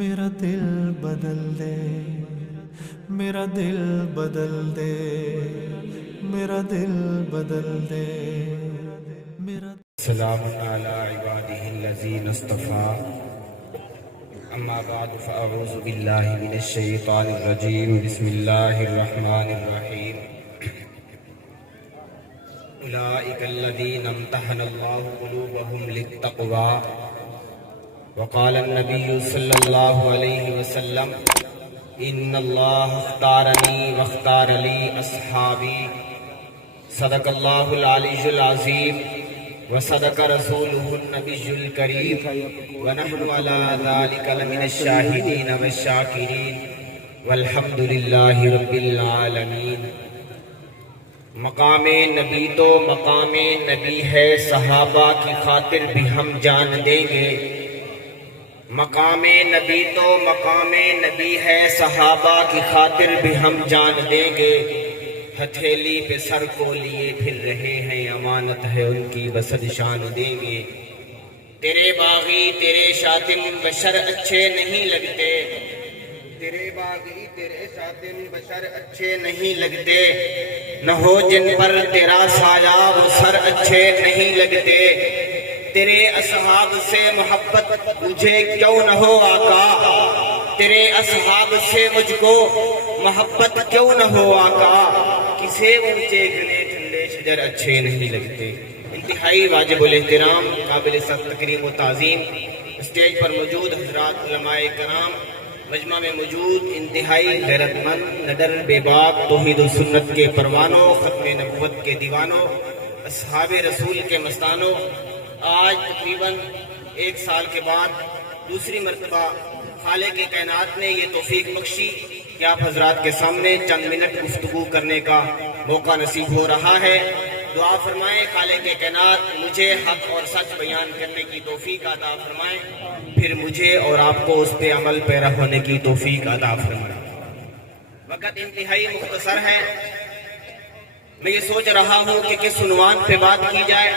میرا دل بدل دے، میرا دل بدل دے، میرا دل بدل دے، میرا سلام علی عباده الذین اصطفى اما بعد فاعوذ باللہ من الشیطان الرجیم بسم اللہ الرحمن الرحیم اولئک الذین امتحن اللہ قلوبهم للتقوى وقال النبی صلی اللہ علیہ وسلم ان اللہ اختارنی واختار لی اصحابی صدق اللہ العلی العظیم وصدق رسوله النبی الکریم ونحن علی ذلک لمن الشاہدین والشاکرین والحمد للہ رب العالمین۔ مقام نبی تو مقام نبی ہے، صحابہ کی خاطر بھی ہم جان دیں گے۔ مقام نبی تو مقام نبی ہے، صحابہ کی خاطر بھی ہم جان دیں گے۔ ہتھیلی پہ سر کو لیے پھر رہے ہیں، امانت ہے ان کی بسد شان دیں گے۔ تیرے باغی تیرے شاتم بشر اچھے نہیں لگتے، تیرے باغی تیرے شاتم بشر اچھے نہیں لگتے، نہ ہو جن پر تیرا سایہ وہ سر اچھے نہیں لگتے۔ تیرے اصحاب سے محبت مجھے کیوں نہ ہو آقا، تیرے اصحاب سے مجھ کو محبت کیوں نہ ہو آقا، کسے اونچے گھنے ٹھنڈے شجر اچھے نہیں لگتے۔ انتہائی واجب الاحترام، قابل سخت تکریم و تعظیم اسٹیج پر موجود حضرات علماء کرام، مجمع میں موجود انتہائی غیرت مند نڈر بے باک توحید و سنت کے پروانوں، ختم نبوت کے دیوانوں، اصحاب رسول کے مستانوں، آج تقریباً 1 سال کے بعد دوسری مرتبہ خالق کائنات نے یہ توفیق بخشی کہ آپ حضرات کے سامنے چند منٹ گفتگو کرنے کا موقع نصیب ہو رہا ہے۔ دعا فرمائیں خالق کائنات مجھے حق اور سچ بیان کرنے کی توفیق عطا فرمائیں، پھر مجھے اور آپ کو اس پہ عمل پیرا ہونے کی توفیق عطا فرمائیں۔ وقت انتہائی مختصر ہے، میں یہ سوچ رہا ہوں کہ کس عنوان پہ بات کی جائے۔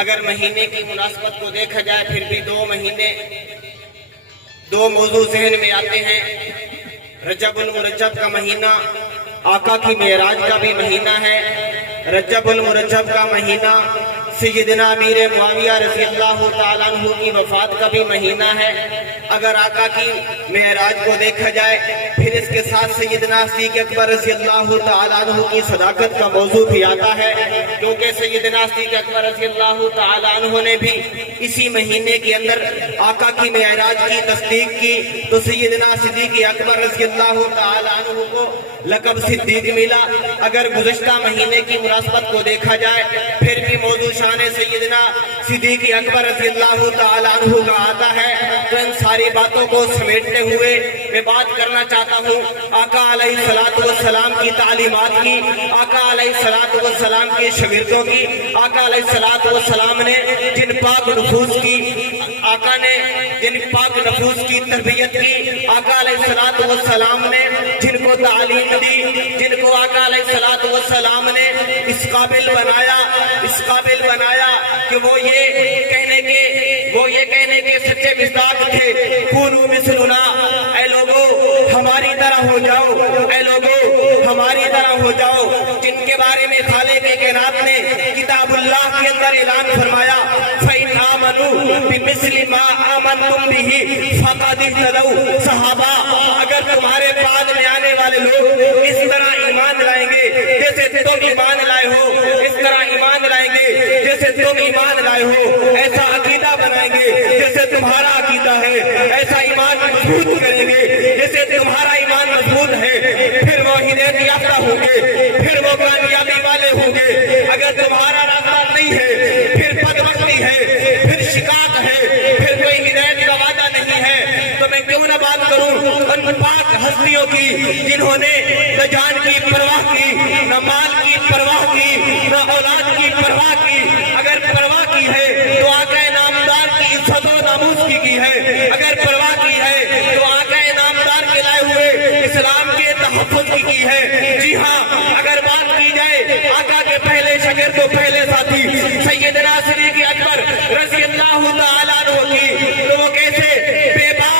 اگر مہینے کی مناسبت کو دیکھا جائے پھر بھی 2 مہینے 2 موضوع ذہن میں آتے ہیں۔ رجب المرجب کا مہینہ آقا کی معراج کا بھی مہینہ ہے، رجب المرجب کا مہینہ سیدنا امیر معاویہ رضی اللہ تعالیٰ عنہ کی وفات کا بھی مہینہ ہے۔ اگر آقا کی معراج کو دیکھا جائے پھر اس کے ساتھ سیدنا صدیق اکبر رضی اللہ تعالیٰ عنہ کی صداقت کا موضوع بھی آتا ہے، کیونکہ سیدنا صدیق اکبر رضی اللہ تعالیٰ عنہ نے بھی اسی مہینے کے اندر آقا کی معراج کی تصدیق کی، تو سیدنا صدیق اکبر رضی اللہ تعالیٰ عنہ کو لقب صدیق ملا۔ اگر گزشتہ مہینے کی مناسبت کو دیکھا جائے پھر بھی موضوع شان سیدنا صدیق اکبر رضی اللہ تعالیٰ عنہ کا آتا ہے۔ تو ان ساری باتوں کو سمیٹتے ہوئے میں بات کرنا چاہتا ہوں آقا علیہ السلام کی تعلیمات کی، آقا علیہ السلام کے شاگردوں کی، آقا علیہ السلام نے جن پاک نفوس کی آقا نے جن پاک نفوس کی تربیت کی، آقا علیہ السلام نے جن کو تعلیم دی، جن کو آقا علیہ السلام نے اس قابل بنایا کہ وہ یہ کہنے کے سچے مصداق تھے، کونوا مثلنا، اے لوگو ہماری طرح ہو جاؤ، اے لوگو ہماری طرح ہو جاؤ، جن کے بارے میں خالق کائنات نے کتاب اللہ کے اندر اعلان فرمایا فَإِنْ آمَنُوا بِمِثْلِ مَا آمَنْتُمْ بِهِ فَقَدِ اهْتَدَوْا۔ صحابہ اگر تمہارے بعد میں آنے والے لوگ اس طرح ایمان لائیں گے جیسے تم ایمان لائے ہو، اس طرح ایمان لائیں گے جیسے تم ایمان لائے ہو، ایسا عقیدہ بنائیں گے جیسے تمہارا عقیدہ ہے، ایسا ایمان مضبوط کریں گے جیسے تمہارا ایمان مضبوط ہے، پھر وہ ہدایت یافتہ ہوں گے، پھر وہ کامیابی والے ہوں گے۔ اگر تمہارا راستہ نہیں ہے، پھر بدبختی ہے، پھر شکاک ہے، پھر کوئی ہدایت کا وعدہ نہیں ہے، تو میں کیوں نہ بات کروں ان پاک ہستیوں کی جنہوں نے نہ جان کی پرواہ کی، نہ مال کی پرواہ کی، نہ اولاد کی پرواہ کی۔ اگر پرواہ کی ہے تو آقا نامدار کی عزت و ناموس کی ہے، اگر پرواہ کی ہے تو آقا نامدار کے لائے ہوئے اسلام کے تحفظ کی ہے۔ جی ہاں، اگر بات کی جائے آقا کے پہلے شاگرد و پہلے ساتھی سیدنا صدیق اکبر رضی اللہ تعالیٰ عنہ کی، تو وہ کیسے بے باک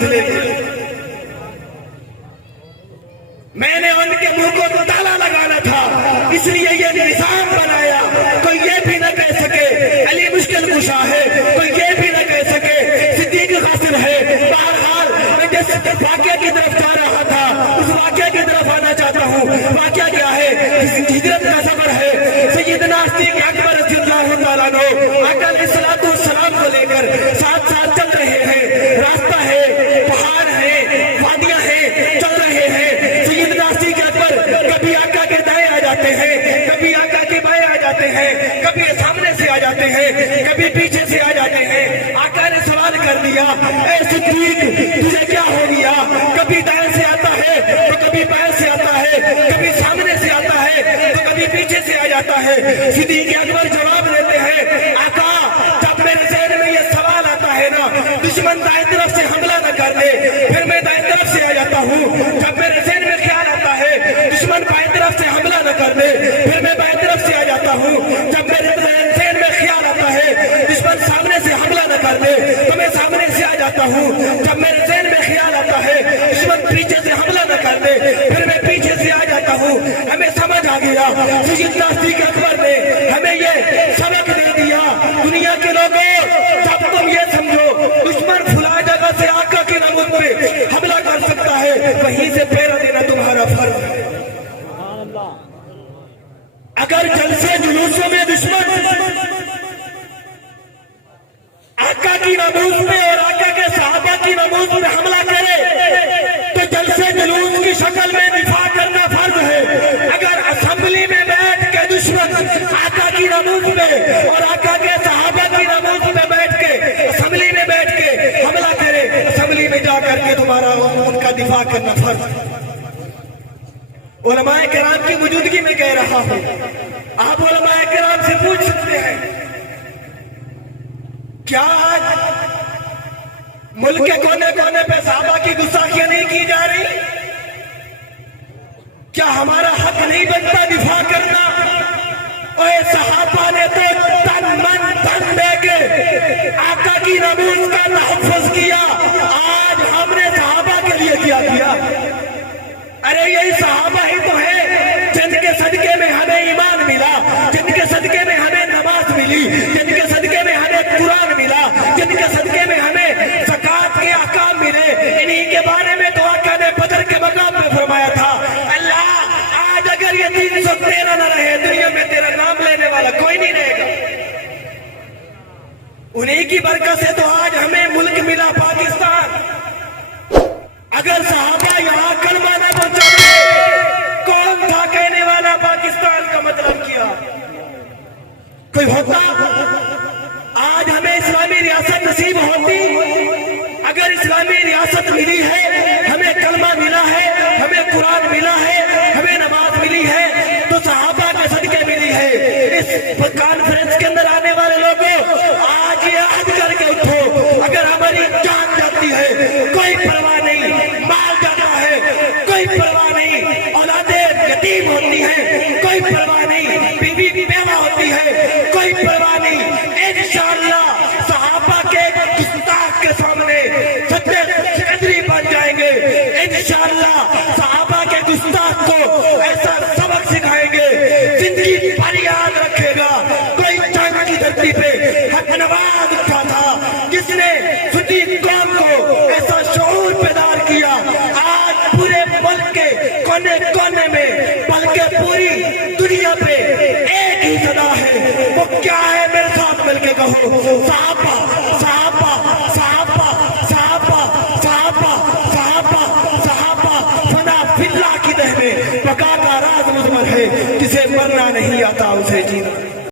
ساتھ لے لیا. میں نے ان کے منہ کو تالا لگانا تھا، اس لیے یہ نظام بنایا. کوئی یہ بھی نہ کہہ سکے علی مشکل کشا ہے، کوئی یہ بھی نہ کہہ سکے صدیق غافر ہے. بہرحال میں جس واقعے کی طرف جا رہا تھا اس واقعے کی طرف آنا چاہتا ہوں. واقعہ کیا ہے؟ ہجرت کا سفر ہے. سیدنا صدیق اکبر رضی اللہ تعالیٰ عنہ آقا علیہ الصلوۃ والسلام کو لے کر ساتھ ساتھ چل رہے ہیں. راستہ ہے، پہاڑ ہے، وادیاں ہیں، چل رہے ہیں. کبھی آقا کے دائیں آ جاتے ہیں، کبھی آقا کے بائیں آ جاتے ہیں، کبھی سامنے سے آ جاتے ہیں، کبھی پیچھے سے آ جاتے ہیں. آقا نے سوال کر دیا، اے صدیق تجھے کیا ہو گیا؟ کبھی دائیں سے آتا ہے تو کبھی بائیں سے آتا ہے، کبھی سامنے سے آتا ہے تو کبھی پیچھے سے آ جاتا ہے. صدیق اکبر جواب دیتے ہیں، آقا جب میرے ذہن میں یہ سوال آتا ہے نا، دشمن دائیں طرف سے حملہ نہ کر دے، پھر میں دائیں طرف سے آ جاتا ہوں. جب میرے ذہن میں خیال آتا ہے دشمن بائیں طرف سے حملہ نہ کر دے، پھر میں بائیں طرف سے آ جاتا ہوں. جب میرے ذہن میں خیال آتا ہے دشمن سامنے سے حملہ نہ کر دے تو میں سامنے سے آ جاتا ہوں. جب میرے ذہن میں خیال آتا ہے دشمن پیچھے سے حملہ نہ کر دے پھر میں پیچھے سے آ جاتا ہوں. ہمیں سمجھ آ گیا. سیدنا صدیق اکبر نے ہمیں یہ سبق دے دیا، دنیا کے لوگوں جب تم یہ سمجھو دشمن فلاں جگہ سے آقا کی نمود پہ حملہ کر سکتا ہے، وہیں سے پھیرا دینا تمہارا فرض ہے. اگر جلسے جلوسوں میں دشمن آقا کی نمود پہ اور آقا کے صحابہ کی نمود پہ حملہ کرے تو جلسے جلوس کی شکل میں دفاع کرنا فرض ہے. اگر اسمبلی میں بیٹھ کے دشمن آقا کی نمود پہ اور آقا کے صحابہ کی نمود پہ بیٹھ کے اسمبلی میں بیٹھ کے حملہ کرے، اسمبلی میں جا کر کے تمہارا ان کا دفاع کرنا فرض ہے. علماء کرام کی موجودگی میں کہہ رہا ہوں. آپ علماء کرام سے پوچھ سکتے ہیں کیا آج ملک کے کونے کونے پہ صحابہ کی گستاخیاں نہیں کی جا رہی؟ کیا ہمارا حق نہیں بنتا دفاع کرنا؟ اے صحابہ نے تو تن من دھن دے کے آقا کی نمود کا تحفظ کیا. آج ہم نے صحابہ کے لیے کیا کیا؟ ارے یہی صحابہ ہی تو ہیں جن کے صدقے میں ہمیں ایمان ملا، جن کے صدقے میں ہمیں نماز ملی، جن کے صدقے میں ہمیں قرآن ملا، جن کے صدقے میں ہمیں زکوٰۃ کے احکام ملے. انہی کے بارے میں تو آقا نے بدر کے مقام پہ فرمایا تھا، اللہ آج اگر یہ 313 نہ رہے دنیا میں تیرا نام لینے والا کوئی نہیں رہے گا. انہی کی برکت سے تو آج ہمیں ملک ملا پاکستان. اگر صحابہ یہاں کلمہ نہ پہنچاتے کون تھا کہنے والا پاکستان کا مطلب کیا؟ کوئی ہوتا؟ آج ہمیں اسلامی ریاست نصیب ہوتی؟ اگر اسلامی ریاست ملی ہے، ہمیں کلمہ ملا ہے، ہمیں قرآن ملا ہے، ہمیں نماز ملی ہے تو صحابہ کے صدقے ملی ہے. اس کانفرنس کے اندر آنے والے لوگوں آج یہ عہد کر کے اٹھو، اگر ہماری جان جاتی ہے کوئی پرواہ نہیں، مال جاتا ہے کوئی پرواہ نہیں، اولادیں یتیم ہوتی ہیں کوئی پرواہ نہیں، بیوی بیوہ ہوتی ہے کوئی پرواہ نہیں. انشاءاللہ صحابہ کے گستاخ کے سامنے سچے سکندری بن جائیں گے. انشاءاللہ صحابہ کے گستاخ کو ایسا سبق سکھائیں گے زندگی پر یاد رکھے گا. کوئی جنگ کی دھرتی پہ حق نواز اٹھا تھا جس نے صدیق قوم کو ایسا شعور بیدار کیا. آج پورے ملک کے کونے کونے میں بلکہ پوری دنیا پہ ایک ہی صدا ہے، وہ کیا ہے؟ میرے ساتھ مل کے کہو، صحابہ.